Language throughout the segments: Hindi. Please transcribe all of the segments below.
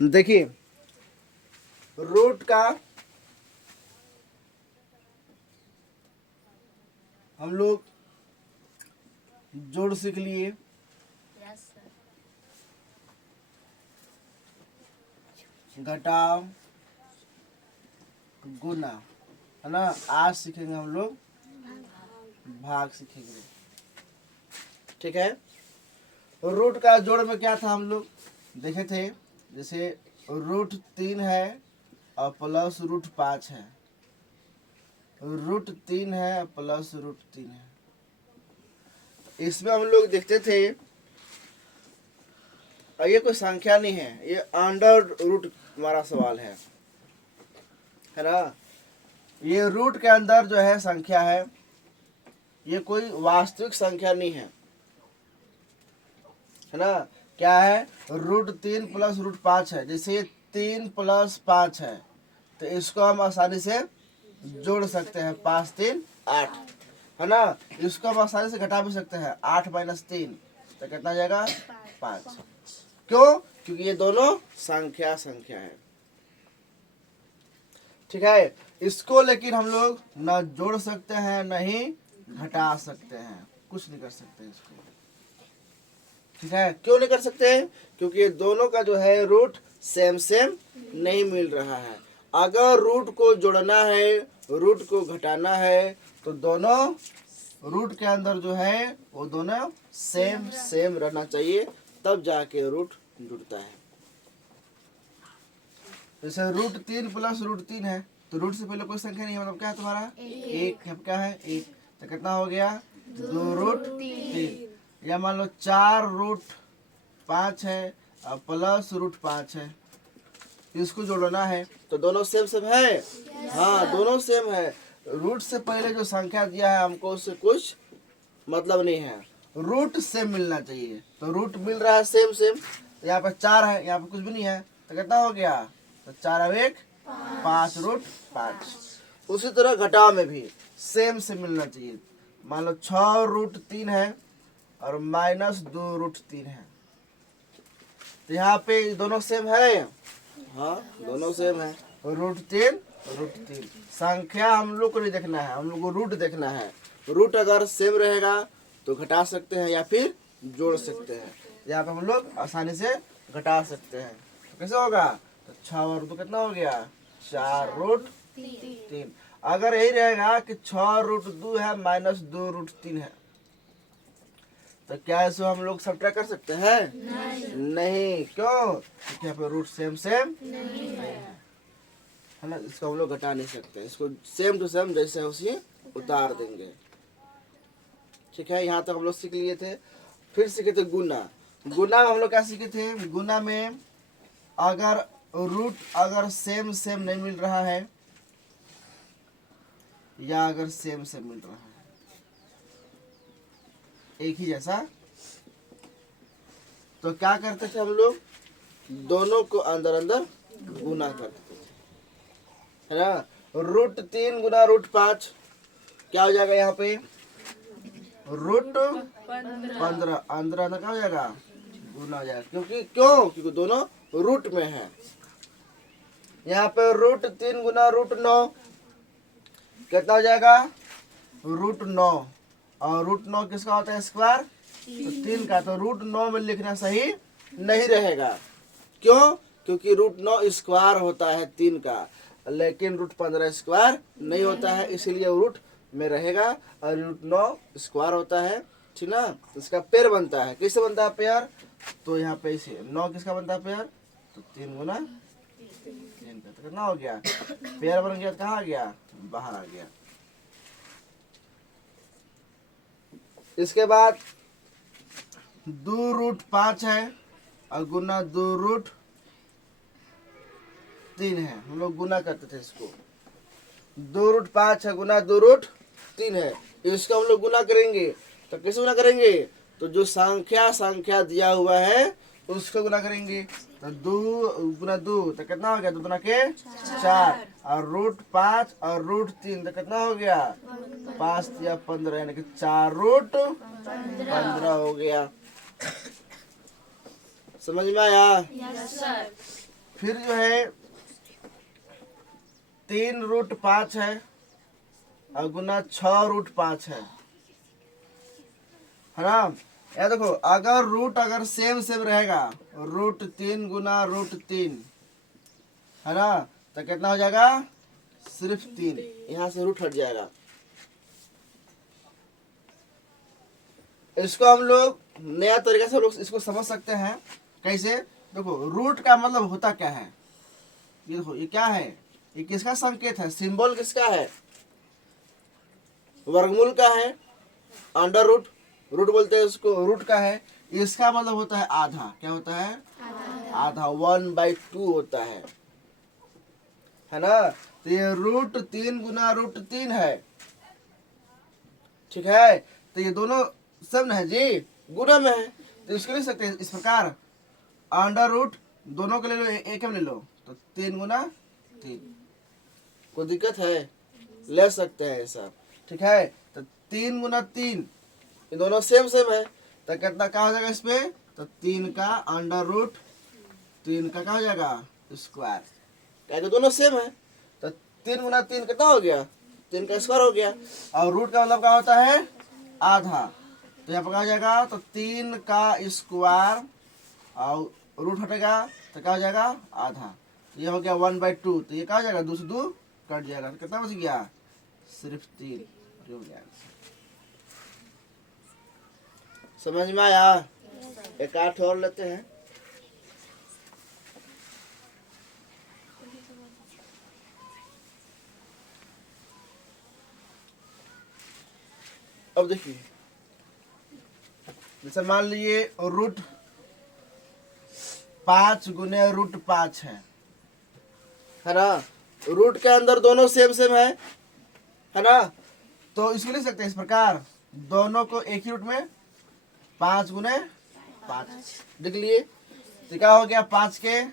देखिए रूट का हम लोग जोड़ सीख लिए। घटाव गुना, है ना। आज सीखेंगे हम लोग भाग सीखेंगे, ठीक है। रूट का जोड़ में क्या था हम लोग देखे थे, जैसे √3 है और प्लस √5 है, √3 है प्लस √3 है। इसमें हम लोग देखते थे, और ये कोई संख्या नहीं है, ये अंडर रूट हमारा सवाल है ना। ये रूट के अंदर जो है संख्या है, ये कोई वास्तविक संख्या नहीं है ना। क्या है, √3 प्लस √5 है। जैसे ये 3 प्लस 5 है, तो इसको हम आसानी से जोड़ सकते हैं, 5 3 8, है ना। इसको हम आसानी से घटा भी सकते हैं, 8 - 3 तो कितना जाएगा 5। क्यों, क्योंकि ये दोनों संख्या है, ठीक है। इसको लेकिन हम लोग न जोड़ सकते हैं न ही घटा सकते हैं, कुछ नहीं कर सकते इसको, ठीक है। क्यों नहीं कर सकते, क्योंकि ये दोनों का जो है रूट सेम नहीं मिल रहा है। अगर रूट को जोड़ना है, रूट को घटाना है, तो दोनों रूट के अंदर जो है वो दोनों सेम रहना चाहिए, तब जाके रूट जुड़ता है। जैसे √3 प्लस √3 है, तो रूट से पहले कोई संख्या नहीं है, मतलब क्या है तुम्हारा 1 है, क्या है 1, तो कितना हो गया 2√3। या मान लो 4√5 है और प्लस √5 है, इसको जोड़ना है, तो दोनों सेम है। हाँ, दोनों सेम है। रूट से पहले जो संख्या दिया है हमको उससे कुछ मतलब नहीं है, रूट सेम मिलना चाहिए। तो रूट मिल रहा है सेम। यहाँ पे 4 है, यहाँ पे कुछ भी नहीं है, तो कितना हो गया, तो 4 और 1 5 √5। उसी तरह घटाव में भी सेम मिलना चाहिए। मान लो 6√3 है और -2√3 है, तो यहाँ पे दोनों सेम है। हाँ, दोनों सेम है, √3 संख्या हम लोग को नहीं देखना है, हम लोग को रूट देखना है। रूट अगर सेम रहेगा तो घटा सकते हैं या फिर जोड़ सकते हैं। यहाँ पे हम लोग आसानी से घटा सकते हैं, तो कैसे होगा, तो 6 और 2 कितना हो गया 4√3। अगर यही रहेगा कि 6√2 है -2√3 है, तो क्या इसको हम लोग सब्ट्रैक्ट कर सकते हैं, नहीं। क्यों, क्योंकि यहाँ पे रूट सेम नहीं है ना। इसको हम लोग घटा नहीं सकते, इसको सेम टू सेम जैसे उसी उतार देंगे, ठीक है। यहाँ तक हम लोग सीख लिए थे। फिर सीखे थे गुना में हम लोग क्या सीखे थे, गुना में अगर रूट अगर सेम नहीं मिल रहा है, या अगर सेम मिल रहा है एक ही जैसा, तो क्या करते थे हम लोग, दोनों को अंदर गुना करते थे, है ना। √3 गुना √5 क्या हो जाएगा, यहाँ पे √15 अंदर क्या हो जाएगा, गुना हो जाएगा। क्योंकि दोनों रूट में है। यहाँ पे √3 गुना √9 कितना हो जाएगा, √9, और √9 किसका होता है स्क्वायर, तो 3 का, तो √9 में लिखना सही नहीं रहेगा। क्यों, क्योंकि √9 स्क्वायर होता है 3 का, लेकिन √15 स्क्वायर नहीं होता है, इसीलिए रूट में रहेगा। और √9 स्क्वायर होता है, ठीक ना। इसका पेयर बनता है, किससे बनता है पेयर, तो यहाँ पे इसे 9 किसका बनता है पेयर, तो 3 गुना 3 का, तो कितना हो गया, पेयर बन गया, कहाँ आ गया, बाहर आ गया। इसके बाद 2√5 है और गुना 2√3 है, हम लोग गुना करते थे इसको। 2√5 है गुना 2√3 है, इसको हम लोग गुना करेंगे, तो कैसे गुना करेंगे, तो जो संख्या दिया हुआ है उसको गुना करेंगे। तो 2 गुना 2 तो कितना हो गया, 2 गुना के 4, और √5 और √3 तो कितना हो गया 5 या 15, यानी कि 4√15 हो गया। समझ में आया, फिर जो है 3√5 है और गुना 6√5 है ना। या देखो अगर रूट अगर सेम सेम रहेगा, √3 गुना √3 है ना, तो कितना हो जाएगा, सिर्फ 3, यहाँ से रूट हट जाएगा। इसको हम लोग नया तरीका से लोग इसको समझ सकते हैं। कैसे, देखो रूट का मतलब होता क्या है, ये देखो ये क्या है, ये किसका संकेत है, सिंबल किसका है, वर्गमूल का है, अंडर रूट, रूट बोलते हैं उसको, रूट का है। इसका मतलब होता है आधा, क्या होता है, आधा 1/2 होता है ना। तो ये √3 गुना √3 है, ठीक है। तो ये दोनों सब है जी, गुना में है, तो इसको लिख सकते हैं इस प्रकार, अंडर रूट दोनों के ले लो, एक में ले लो, तो 3 गुना 3। कोई दिक्कत है, ले सकते हैं ऐसा, ठीक है। तो 3 गुना 3, ये दोनों सेम सेम है, तो कितना क्या हो जाएगा इस पे, तो 3 का अंडर रूट 3 का क्या हो जाएगा, स्क्वायर, क्या, तो दोनों सेम है। तो 3 गुना 3 कितना हो गया, 3 का स्क्वायर हो गया। और रूट का मतलब क्या होता है, आधा, तो यहाँ पर क्या हो जाएगा, तो 3 का स्क्वायर और रूट हटेगा तो क्या हो जाएगा, आधा, तो ये हो गया 1/2, तो ये क्या हो जाएगा, 2 से 2 कट जाएगा, तो कितना बच गया, सिर्फ 3 हो गया। समझ में आया। एक 8 और लेते हैं। अब देखिए, जैसे मान लीजिए √5 गुने √5 है ना, रूट के अंदर दोनों सेम सेम है ना, तो इसको लिख सकते हैं इस प्रकार, दोनों को एक ही रूट में 5 गुने 5 लिख लिए, तो क्या हो गया, 5 के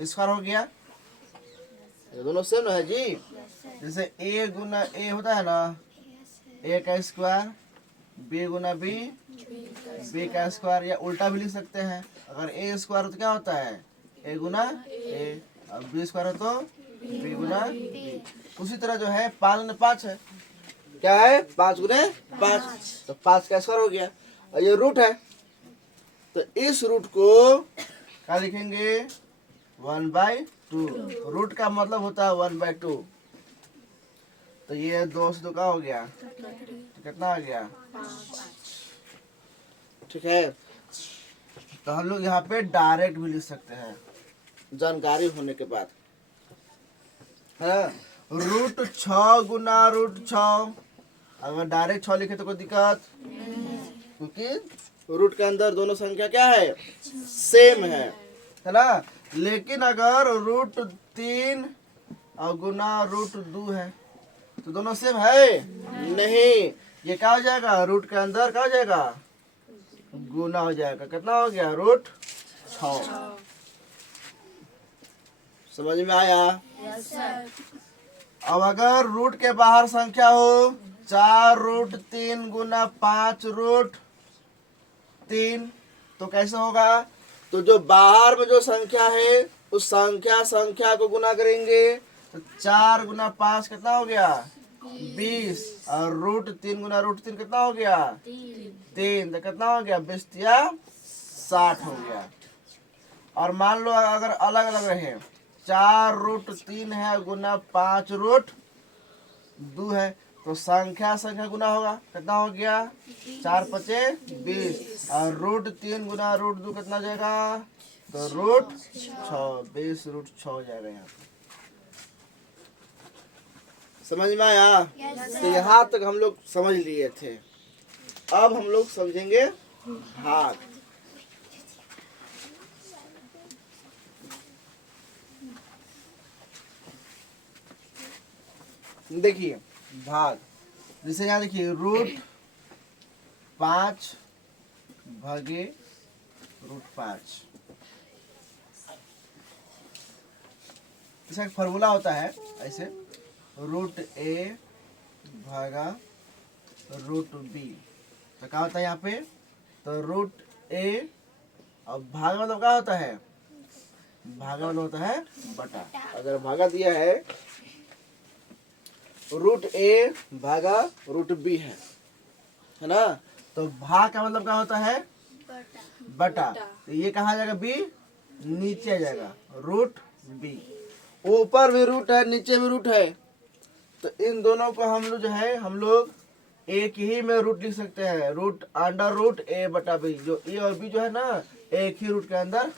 स्क्वायर हो गया, ये दोनों सेम है जी। जैसे a गुना a होता है ना, a का स्क्वायर, b गुना b, b का स्क्वायर, या उल्टा भी लिख सकते हैं, अगर a स्क्वायर हो तो क्या होता है, a गुना a, और b स्क्वायर हो तो b गुना b। उसी तरह जो है 5 गुना 5 है, क्या है, 5 गुने 5, तो 5 का स्क्वायर हो गया, और ये रूट है, तो इस रूट को क्या लिखेंगे, 1/2, रूट का मतलब होता है 1/2, तो ये 2 से 2 का हो गया, तो कितना आ गया, ठीक है। तो हम लोग यहाँ पे डायरेक्ट भी लिख सकते हैं जानकारी होने के बाद, है √6 गुना √6, अगर डायरेक्ट 6 लिखे तो कोई दिक्कत, क्योंकि रूट के अंदर दोनों संख्या क्या है, सेम है ना। लेकिन अगर √3 और गुना √2 है तो दोनों सेम है नहीं, ये क्या हो जाएगा, रूट के अंदर क्या हो जाएगा, गुना हो जाएगा, कितना हो गया, √6। समझ में आया। अब अगर रूट के बाहर संख्या हो 4√3 गुना 5√3, तो कैसे होगा, तो जो बाहर में जो संख्या है उस संख्या को गुना करेंगे, तो 4 गुना 5 कितना हो गया, 20, और √3 गुना √3 कितना हो गया, 3, तो कितना हो गया, 20 या 60 हो गया। और मान लो अगर अलग अलग रहे, 4√3 है गुना 5√2 है, तो संख्या गुना होगा, कितना हो गया, 4 5 20, और √3 गुना √2 कितना हो जाएगा, तो √6, 20 √6 हो जाएगा यहाँ पे। समझ में आया। तो यहाँ तक हम लोग समझ लिए थे, अब हम लोग समझेंगे भाग। देखिए भाग, जैसे यहाँ देखिए √5 भागे √5, इसका एक फॉर्मूला होता है ऐसे, √a भागा √b, तो क्या होता है यहाँ पे, तो √a और भाग मतलब क्या होता है, भागा मतलब होता है बटा। अगर भागा दिया है रूट ए भागा रूट बी है ना, तो भाग का मतलब क्या होता है बटा। तो ये कहाँ जाएगा बी, नीचे जाएगा रूट बी। ऊपर भी रूट है नीचे भी रूट है, तो इन दोनों को हम लोग जो है हम लोग एक ही में रूट लिख सकते हैं, रूट अंडर रूट ए बटा बी। जो ए और बी जो है ना एक ही रूट के अंदर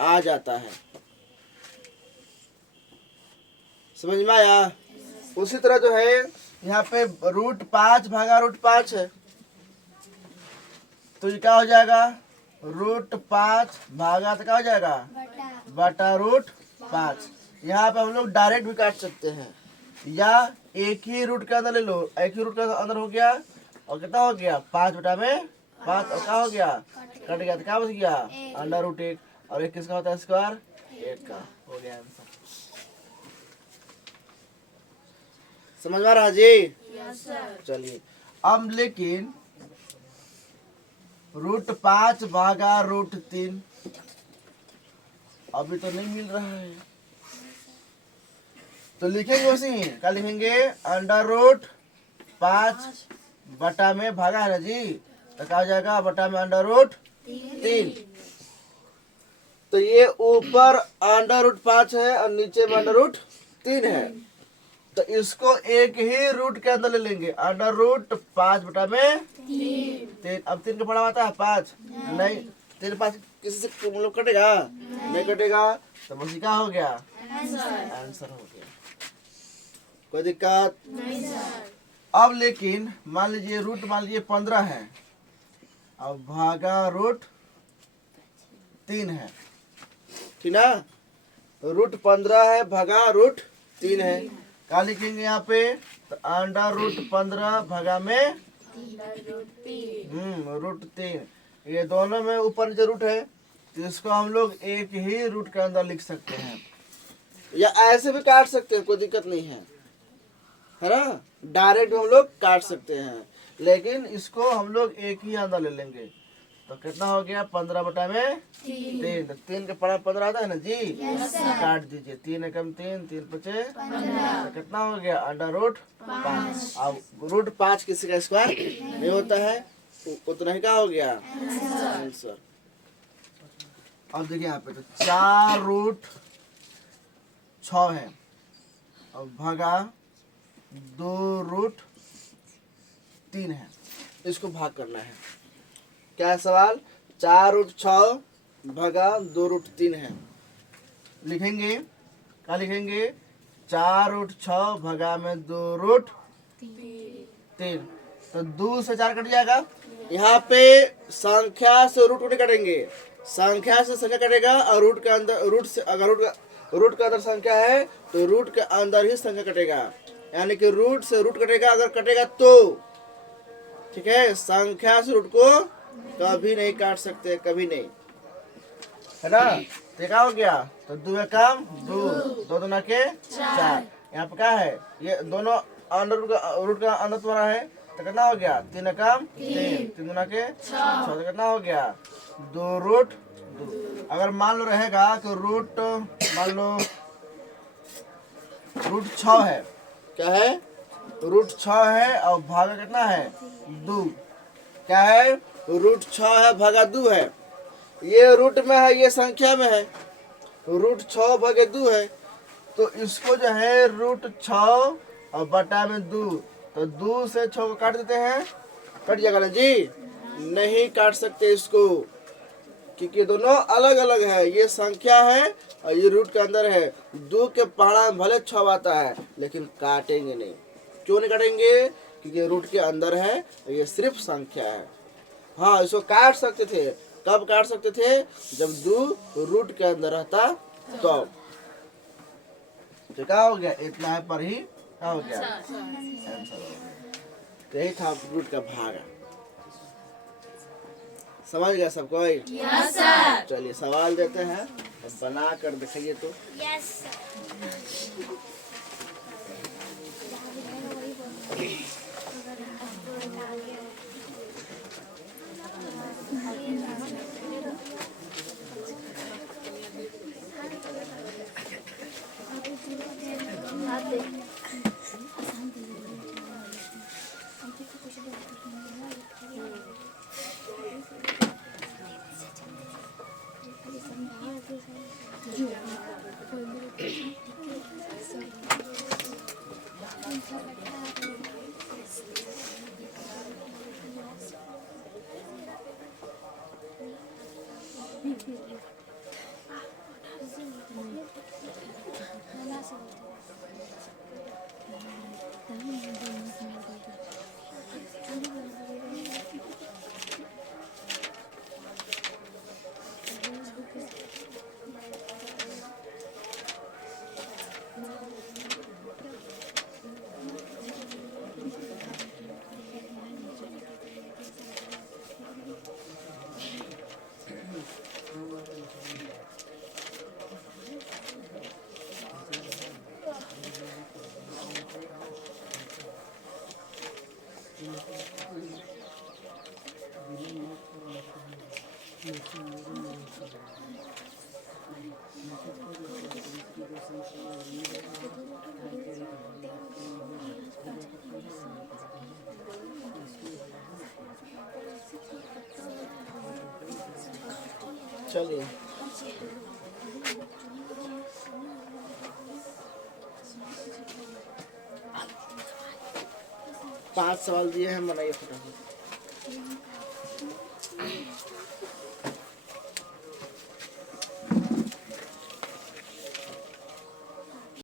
आ जाता है। समझ में आया? उसी तरह जो है यहाँ पे रूट 5 भागा रूट 5 है, तो ये क्या हो जाएगा रूट 5 भागा तो क्या हो जाएगा बटा रूट 5। यहाँ पे हम लोग डायरेक्ट भी काट सकते हैं, या एक ही रूट के अंदर ले लो, एक ही रूट के अंदर हो गया और कितना हो गया 5 बटा में 5, और क्या हो गया कट गया, तो क्या बच गया अंडर रूट 1, और एक किसका होता है स्क्वायर 1 का। हो गया आंसर। समझ में आ रहा जी? Yes sir. चलिए अब लेकिन रूट 5 भागा रूट 3 अभी तो नहीं मिल रहा है, तो लिखेंगे उसी क्या लिखेंगे अंडर रूट 5 बटा में भागा है ना जी, तो क्या हो जाएगा बटा में अंडर रूट 3। तो ये ऊपर अंडर रूट 5 है और नीचे में अंडर रूट 3 है, तो इसको एक ही रूट के अंदर ले लेंगे अंडर रूट 5 बटा में 3। अब 3 का पढ़ा आता है 5 नहीं, 3 5 किसी से मतलब कटेगा नहीं कटेगा, तो बस क्या हो गया आंसर हो गया। कोई दिक्कत नहीं सर। अब लेकिन मान लीजिए रूट मान लीजिए 15 है, अब भागा रूट 3 है, ठीक ना, रूट 15 है भागा रूट 3 है, क्या लिखेंगे यहाँ पे तो अंडर रूट 15 भागा में रूट 3। ये दोनों में ऊपर नीचे रूट है, तो इसको हम लोग एक ही रूट के अंदर लिख सकते हैं, या ऐसे भी काट सकते हैं, कोई दिक्कत नहीं है ना, डायरेक्ट हम लोग काट सकते हैं, लेकिन इसको हम लोग एक ही अंदर ले लेंगे। तो कितना हो गया 15 बटा में 3, तो 3 के पढ़ा 15 आता है ना जी, काट दीजिए 3 एकम 3 3 पचे, तो कितना हो गया अंडर रूट 5। अब रूट 5 किसी का स्क्वायर नहीं होता है, उतना ही क्या हो गया आंसर। अब देखिए यहाँ पे तो 4 रूट 6 है, अब भागा 2 रूट 3 है, इसको भाग करना है। क्या है सवाल 4 रूट 6 भागा 2 रूट 3 है, लिखेंगे क्या लिखेंगे 4 रूट 6 भागा में 2 रूट 3, तो 2 से 4 कट जाएगा। यहाँ पे संख्या से रूट नहीं कटेंगे, संख्या से संख्या कटेगा, और रूट के अंदर रूट से अगर रूट के अंदर संख्या है तो रूट के अंदर ही संख्या कटेगा, यानी कि रूट से रूट कटेगा अगर कटेगा तो, ठीक है। संख्या से रूट को कभी नहीं काट सकते, कभी नहीं, है ना। तो क्या हो गया तो 2 एकम 2 2 दूना के 4, यहाँ पे क्या है ये दोनों अंडर रूट का अंदर तुम्हारा है, तो कितना हो गया 3 एकम 3 3 दूना के 6, तो कितना हो गया 2 रूट 2। अगर मान लो रहेगा कि रूट मान लो रूट 6 है, क्या है रूट 6 है और भागा कितना है 2, क्या है रूट 6 है भागा 2 है, ये रूट में है ये संख्या में है, रूट 6 भागे 2 है, तो इसको जो है रूट 6 और बटा में 2, तो 2 से 6 को काट देते हैं, कट जाएगा ना जी, नहीं काट सकते इसको, क्योंकि दोनों अलग अलग है, ये संख्या है और ये रूट के अंदर है। 2 के पहाड़ा में भले 6 आता है लेकिन काटेंगे नहीं, क्यों नहीं काटेंगे क्योंकि रूट के अंदर है, ये सिर्फ संख्या है। हाँ इसको काट सकते थे, कब काट सकते थे जब 2 रूट के अंदर रहता तो क्या हो गया इतना है पर ही क्या हो गया आंसर हो गया। तो यही था रूट का भाग, समझ गया सब कोई? Yes sir. चलिए सवाल देते हैं, अब बना कर दिखाइए तो। Yes sir. चलिए 5 सवाल दिए हैं, बनाइए फटाफट।